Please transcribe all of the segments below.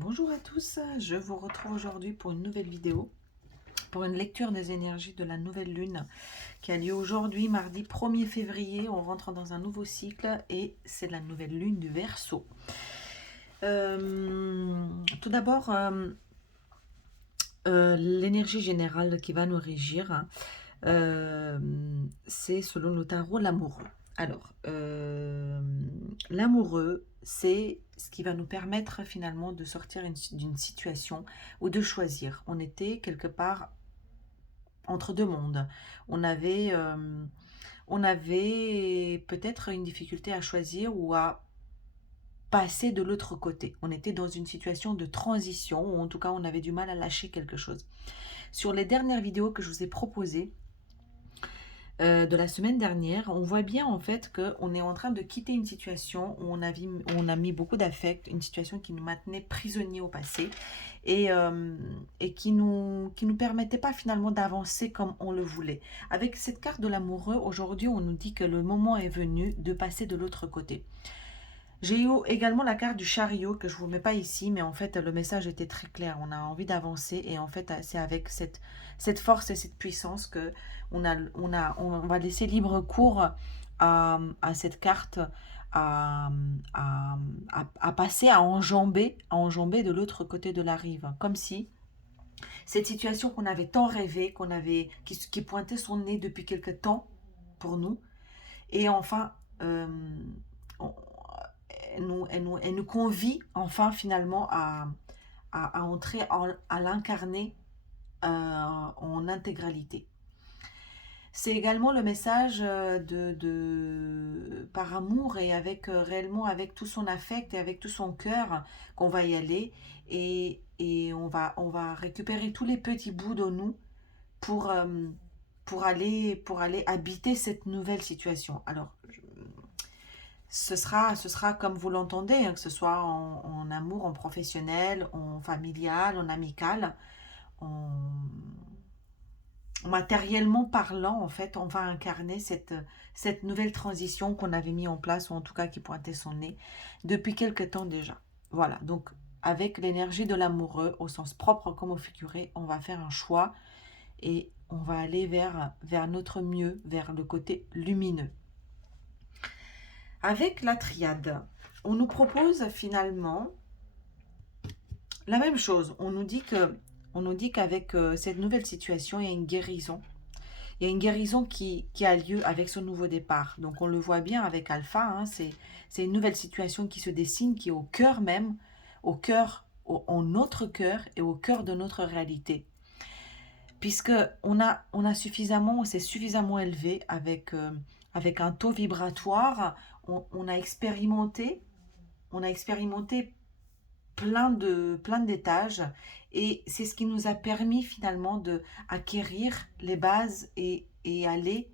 Bonjour à tous, je vous retrouve aujourd'hui pour une nouvelle vidéo, pour une lecture des énergies de la nouvelle lune qui a lieu aujourd'hui, mardi 1er février. On rentre dans un nouveau cycle et c'est la nouvelle lune du Verseau. Tout d'abord, l'énergie générale qui va nous régir, c'est selon le tarot l'amoureux. Alors, l'amoureux, c'est ce qui va nous permettre finalement de sortir d'une situation ou de choisir. On était quelque part entre deux mondes. On avait, on avait peut-être une difficulté à choisir ou à passer de l'autre côté. On était dans une situation de transition, ou en tout cas on avait du mal à lâcher quelque chose. Sur les dernières vidéos que je vous ai proposées, de la semaine dernière, on voit bien en fait qu'on est en train de quitter une situation où on a mis beaucoup d'affect, une situation qui nous maintenait prisonniers au passé et qui nous permettait pas finalement d'avancer comme on le voulait. Avec cette carte de l'amoureux, aujourd'hui, on nous dit que le moment est venu de passer de l'autre côté. J'ai eu également la carte du chariot que je ne vous mets pas ici, mais en fait le message était très clair. On a envie d'avancer et en fait c'est avec cette force et cette puissance que on va laisser libre cours à cette carte, à, à passer, à enjamber de l'autre côté de la rive. Comme si cette situation qu'on avait tant rêvé, qui pointait son nez depuis quelque temps pour nous, et enfin, on- elle nous convie enfin finalement à entrer, à l'incarner en intégralité. C'est également le message par amour et avec réellement avec tout son affect et avec tout son cœur qu'on va y aller et on va récupérer tous les petits bouts de nous pour, pour aller habiter cette nouvelle situation. Alors, ce sera comme vous l'entendez, hein, que ce soit en amour, en professionnel, en familial, en amical, en matériellement parlant, en fait, on va incarner cette nouvelle transition qu'on avait mis en place, ou en tout cas qui pointait son nez, depuis quelque temps déjà. Voilà, donc avec l'énergie de l'amoureux, au sens propre comme au figuré, on va faire un choix et on va aller vers notre mieux, vers le côté lumineux. Avec la triade, on nous propose finalement la même chose. On nous dit qu'avec cette nouvelle situation, il y a une guérison. Il y a une guérison qui a lieu avec ce nouveau départ. Donc on le voit bien avec Alpha, hein, c'est une nouvelle situation qui se dessine, qui est au cœur même, au cœur, en notre cœur et au cœur de notre réalité. Puisque on a suffisamment, c'est suffisamment élevé avec un taux vibratoire, on a expérimenté plein d'étages et c'est ce qui nous a permis finalement de acquérir les bases et aller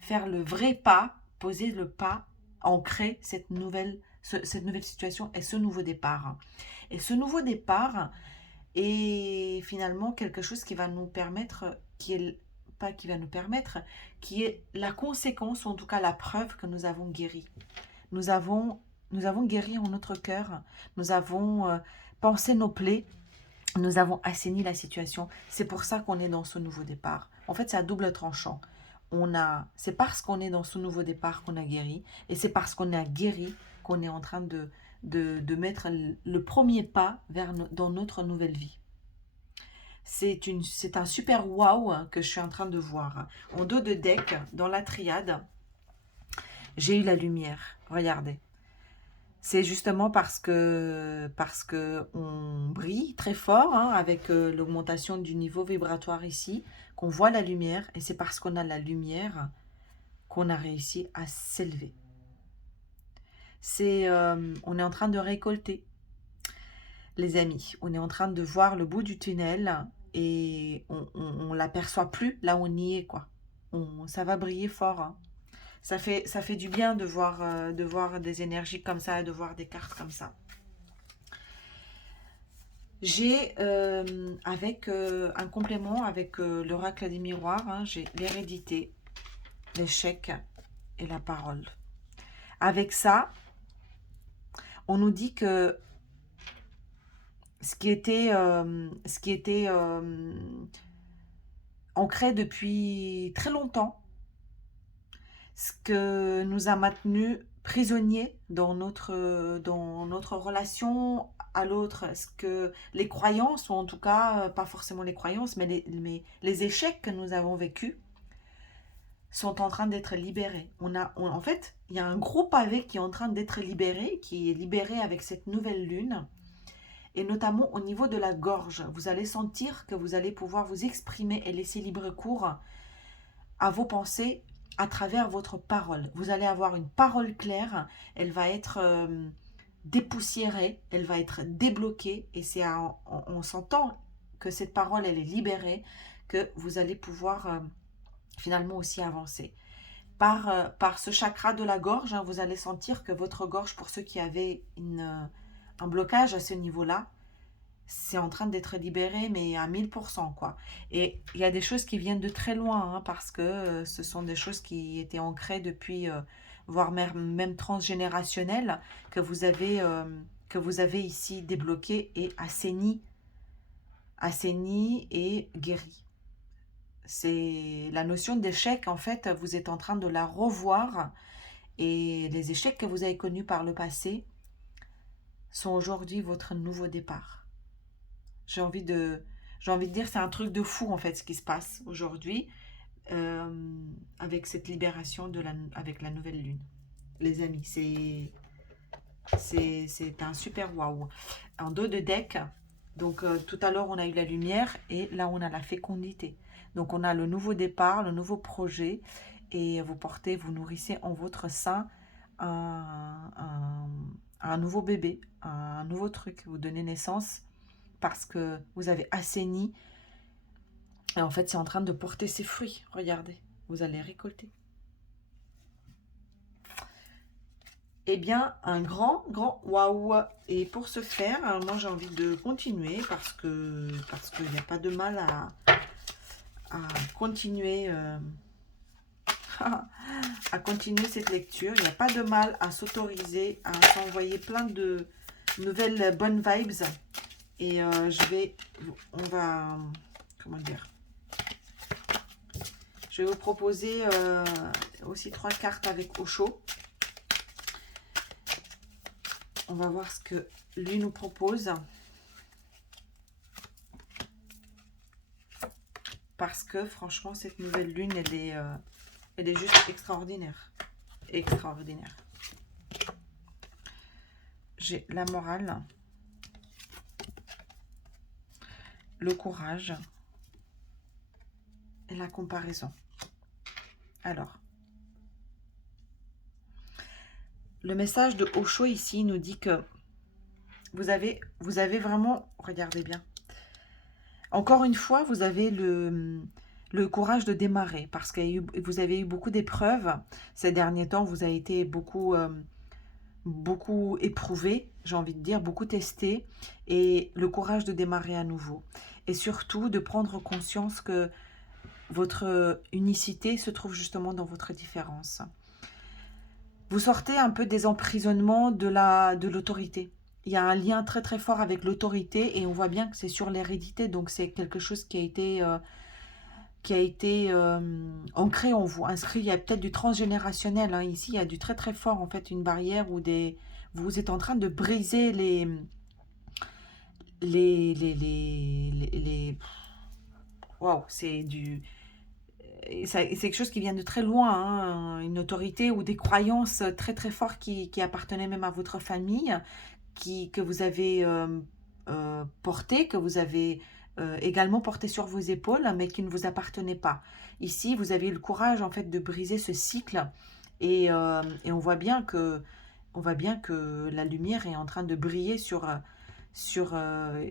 faire le vrai pas, poser le pas, ancrer cette nouvelle situation et ce nouveau départ. Et ce nouveau départ est finalement quelque chose qui va nous permettre, qui est pas qui va nous permettre, qui est la conséquence, ou en tout cas la preuve que nous avons guéri. Nous avons, nous avons guéri en notre cœur, nous avons pensé nos plaies, nous avons assaini la situation. C'est pour ça qu'on est dans ce nouveau départ. En fait, c'est à double tranchant. C'est parce qu'on est dans ce nouveau départ qu'on a guéri, et c'est parce qu'on a guéri qu'on est en train de mettre le premier pas dans notre nouvelle vie. C'est un super wow que je suis en train de voir. En dos de deck, dans la triade, j'ai eu la lumière. Regardez. C'est justement parce que on brille très fort, hein, avec l'augmentation du niveau vibratoire ici, qu'on voit la lumière, et c'est parce qu'on a la lumière qu'on a réussi à s'élever. On est en train de récolter, les amis. On est en train de voir le bout du tunnel et on l'aperçoit plus là où on y est, quoi. Ça va briller fort, hein. Ça fait du bien de voir des énergies comme ça et de voir des cartes comme ça. J'ai avec un complément avec l'oracle des miroirs, hein, j'ai l'hérédité, l'échec et la parole. Avec ça, on nous dit que ce qui était ancré depuis très longtemps, ce que nous a maintenus prisonniers dans notre relation à l'autre, ce que les croyances, ou en tout cas, pas forcément les croyances, mais les échecs que nous avons vécus sont en train d'être libérés. En fait, il y a un gros pavé qui est en train d'être libéré, qui est libéré avec cette nouvelle lune, et notamment au niveau de la gorge. Vous allez sentir que vous allez pouvoir vous exprimer et laisser libre cours à vos pensées à travers votre parole. Vous allez avoir une parole claire, elle va être dépoussiérée, elle va être débloquée, et c'est en sentant que cette parole elle est libérée que vous allez pouvoir finalement aussi avancer. Par ce chakra de la gorge, hein, vous allez sentir que votre gorge, pour ceux qui avaient un blocage à ce niveau-là, c'est en train d'être libéré, mais à 1000%, quoi. Et il y a des choses qui viennent de très loin, hein, parce que ce sont des choses qui étaient ancrées depuis, voire même transgénérationnelles, que vous avez ici débloquées et assainies et guéries. C'est la notion d'échec, en fait, vous êtes en train de la revoir, et les échecs que vous avez connus par le passé sont aujourd'hui votre nouveau départ. J'ai envie de, j'ai envie de dire, c'est un truc de fou, en fait, ce qui se passe aujourd'hui, euh, avec cette libération avec la nouvelle lune. Les amis, c'est un super waouh. En dos de deck, donc tout à l'heure on a eu la lumière, et là on a la fécondité. Donc on a le nouveau départ, le nouveau projet, et vous nourrissez en votre sein un, un nouveau bébé, un nouveau truc. Vous donnez naissance parce que vous avez assaini, et en fait c'est en train de porter ses fruits. Regardez, vous allez récolter. Eh bien, un grand, grand waouh. Et pour ce faire, moi j'ai envie de continuer parce qu'il n'y a pas de mal à continuer à continuer cette lecture. Il n'y a pas de mal à s'autoriser à s'envoyer plein de nouvelles bonnes vibes. Et on va, comment dire, je vais vous proposer aussi 3 cartes avec Osho. On va voir ce que lui nous propose. Parce que franchement, cette nouvelle lune, elle est juste extraordinaire. Extraordinaire. J'ai la morale, le courage et la comparaison. Alors, le message de Osho ici nous dit que vous avez vraiment, regardez bien, encore une fois, vous avez le courage de démarrer parce que vous avez eu beaucoup d'épreuves. Ces derniers temps, vous avez été beaucoup éprouvé, j'ai envie de dire, beaucoup testé, et le courage de démarrer à nouveau. Et surtout, de prendre conscience que votre unicité se trouve justement dans votre différence. Vous sortez un peu des emprisonnements de l'autorité. Il y a un lien très très fort avec l'autorité, et on voit bien que c'est sur l'hérédité, donc c'est quelque chose qui a été ancré en vous, inscrit. Il y a peut-être du transgénérationnel, hein. Ici, il y a du très très fort, en fait, une barrière ou vous êtes en train de briser les waouh, c'est quelque chose qui vient de très loin, hein, une autorité ou des croyances très très fortes qui appartenaient même à votre famille, que vous avez porté, que vous avez également porté sur vos épaules, mais qui ne vous appartenait pas. Ici, vous avez eu le courage, en fait, de briser ce cycle, et on voit bien que la lumière est en train de briller sur, euh,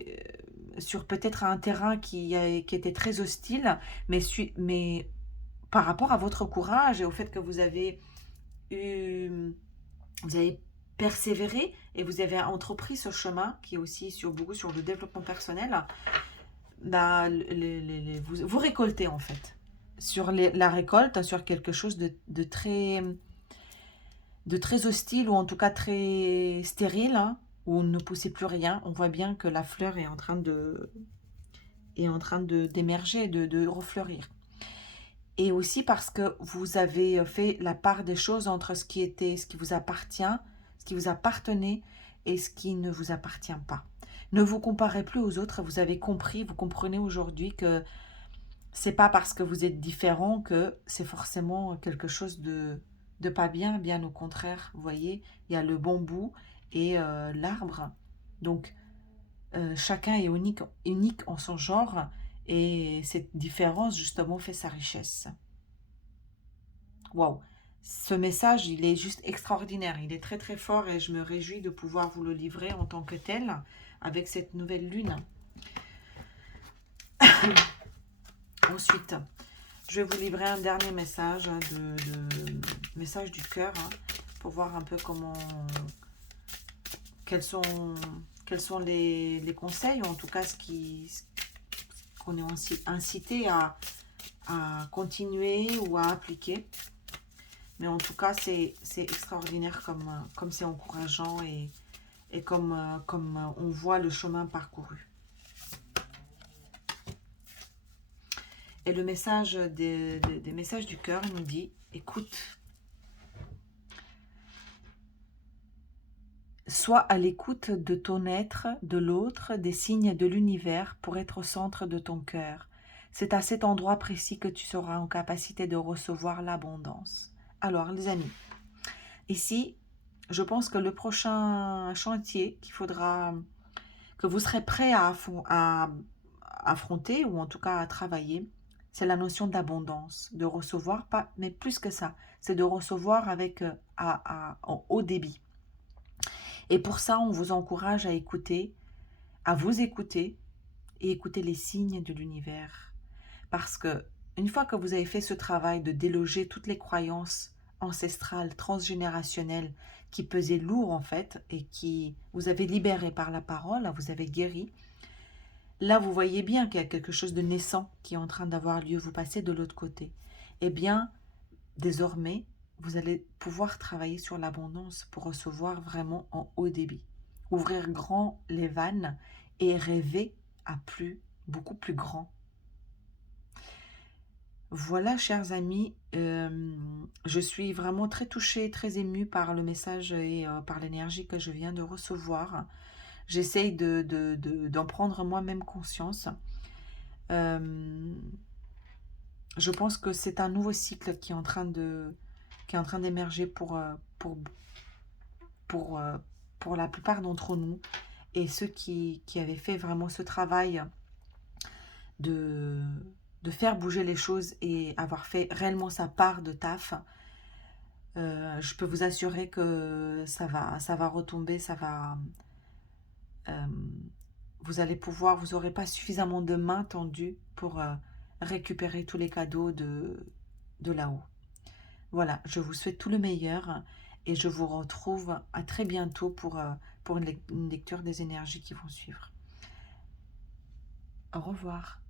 sur peut-être un terrain qui était très hostile, mais par rapport à votre courage et au fait que vous avez persévéré et vous avez entrepris ce chemin qui est aussi beaucoup sur le développement personnel, bah, vous récoltez, en fait. Sur la récolte, sur quelque chose de très hostile, ou en tout cas très stérile, hein, où ne poussait plus rien. On voit bien que la fleur est en train de d'émerger, de refleurir. Et aussi parce que vous avez fait la part des choses entre ce qui vous appartient, ce qui vous appartenait et ce qui ne vous appartient pas. Ne vous comparez plus aux autres, vous avez compris, vous comprenez aujourd'hui que c'est pas parce que vous êtes différent que c'est forcément quelque chose de pas bien, bien au contraire. Vous voyez, il y a le bambou et l'arbre. Donc, chacun est unique, unique en son genre et cette différence, justement, fait sa richesse. Waouh! Ce message, il est juste extraordinaire. Il est très très fort et je me réjouis de pouvoir vous le livrer en tant que tel avec cette nouvelle lune. Ensuite, je vais vous livrer un dernier message, message du cœur, hein, pour voir un peu quels sont, quels sont les conseils, ou en tout cas ce qu'on est incité à continuer ou à appliquer. Mais en tout cas, c'est extraordinaire comme c'est encourageant et comme on voit le chemin parcouru. Et le message des messages du cœur nous dit, écoute, sois à l'écoute de ton être, de l'autre, des signes de l'univers pour être au centre de ton cœur. C'est à cet endroit précis que tu seras en capacité de recevoir l'abondance. Alors, les amis, ici, je pense que le prochain chantier que vous serez prêt à affronter, ou en tout cas à travailler, c'est la notion d'abondance, de recevoir, pas, mais plus que ça, c'est de recevoir avec en haut débit. Et pour ça, on vous encourage à vous écouter et écouter les signes de l'univers. Parce que une fois que vous avez fait ce travail de déloger toutes les croyances ancestrales, transgénérationnelles, qui pesaient lourd en fait, et qui vous avez libéré par la parole, vous avez guéri, là vous voyez bien qu'il y a quelque chose de naissant qui est en train d'avoir lieu, vous passez de l'autre côté. Eh bien, désormais, vous allez pouvoir travailler sur l'abondance pour recevoir vraiment en haut débit. Ouvrir grand les vannes et rêver à beaucoup plus grand. Voilà, chers amis, je suis vraiment très touchée, très émue par le message et par l'énergie que je viens de recevoir. J'essaye d'en prendre moi-même conscience. Euh, je pense que c'est un nouveau cycle qui est en train d'émerger pour, euh, pour la plupart d'entre nous. Et ceux qui avaient fait vraiment ce travail de, de faire bouger les choses et avoir fait réellement sa part de taf, je peux vous assurer que ça va retomber, euh, vous n'aurez pas suffisamment de mains tendues pour récupérer tous les cadeaux de là-haut. Voilà, je vous souhaite tout le meilleur et je vous retrouve à très bientôt pour une lecture des énergies qui vont suivre. Au revoir.